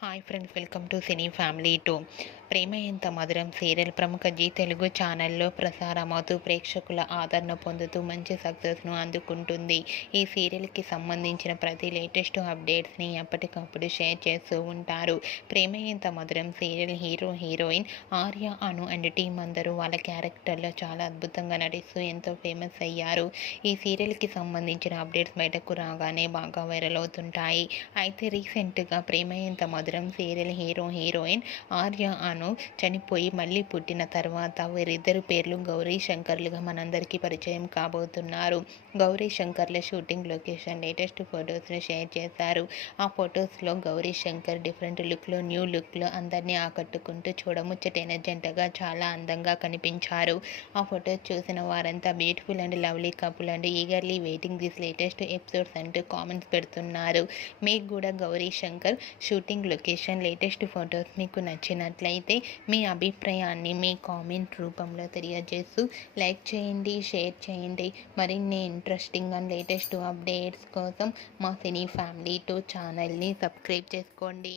Hi friends, welcome to cine family 2. ప్రేమ ఎంత మధురం serial ప్రముఖ జీ తెలుగు ఛానల్లో ప్రసారమవుతూ ప్రేక్షకుల ఆదరణ పొందుతూ మంచి సక్సెస్ను అందుకుంటుంది. ఈ సీరియల్కి సంబంధించిన ప్రతి లేటెస్ట్ అప్డేట్స్ని ఎప్పటికప్పుడు షేర్ చేస్తూ ఉంటారు. ప్రేమ ఎంత మధురం serial hero heroine Arya, Anu and team అందరూ వాళ్ళ క్యారెక్టర్లో చాలా అద్భుతంగా నటిస్తూ ఎంతో ఫేమస్ అయ్యారు. ఈ సీరియల్కి సంబంధించిన అప్డేట్స్ బయటకు రాగానే బాగా వైరల్ అవుతుంటాయి. అయితే రీసెంట్గా ప్రేమ ఎంత మధురం సీరియల్ హీరో హీరోయిన్ ఆర్య, అను చనిపోయి మళ్ళీ పుట్టిన తర్వాత వీరిద్దరు పేర్లు గౌరీ శంకర్లుగా మనందరికీ పరిచయం కాబోతున్నారు. గౌరీ శంకర్ల షూటింగ్ లొకేషన్ లేటెస్ట్ ఫొటోస్ని షేర్ చేశారు. ఆ ఫొటోస్లో గౌరీ శంకర్ డిఫరెంట్ లుక్లో, న్యూ లుక్లో అందరినీ ఆకట్టుకుంటూ చూడముచ్చటైన జంటగా చాలా అందంగా కనిపించారు. ఆ ఫొటోస్ చూసిన వారంతా beautiful and lovely couple and eagerly waiting this latest episodes అంటూ కామెంట్స్ పెడుతున్నారు. మీకు కూడా Gauri Shankar shooting location latest photos మీకు నచ్చినట్లయితే మీ అభిప్రాయాన్ని మీ కామెంట్ రూపంలో తెలియజేస్తూ లైక్ చేయండి, షేర్ చేయండి. మరిన్ని ఇంట్రెస్టింగ్ అండ్ లేటెస్ట్ అప్డేట్స్ కోసం మా సినీ ఫ్యామిలీ 2 ఛానల్ని సబ్స్క్రైబ్ చేసుకోండి.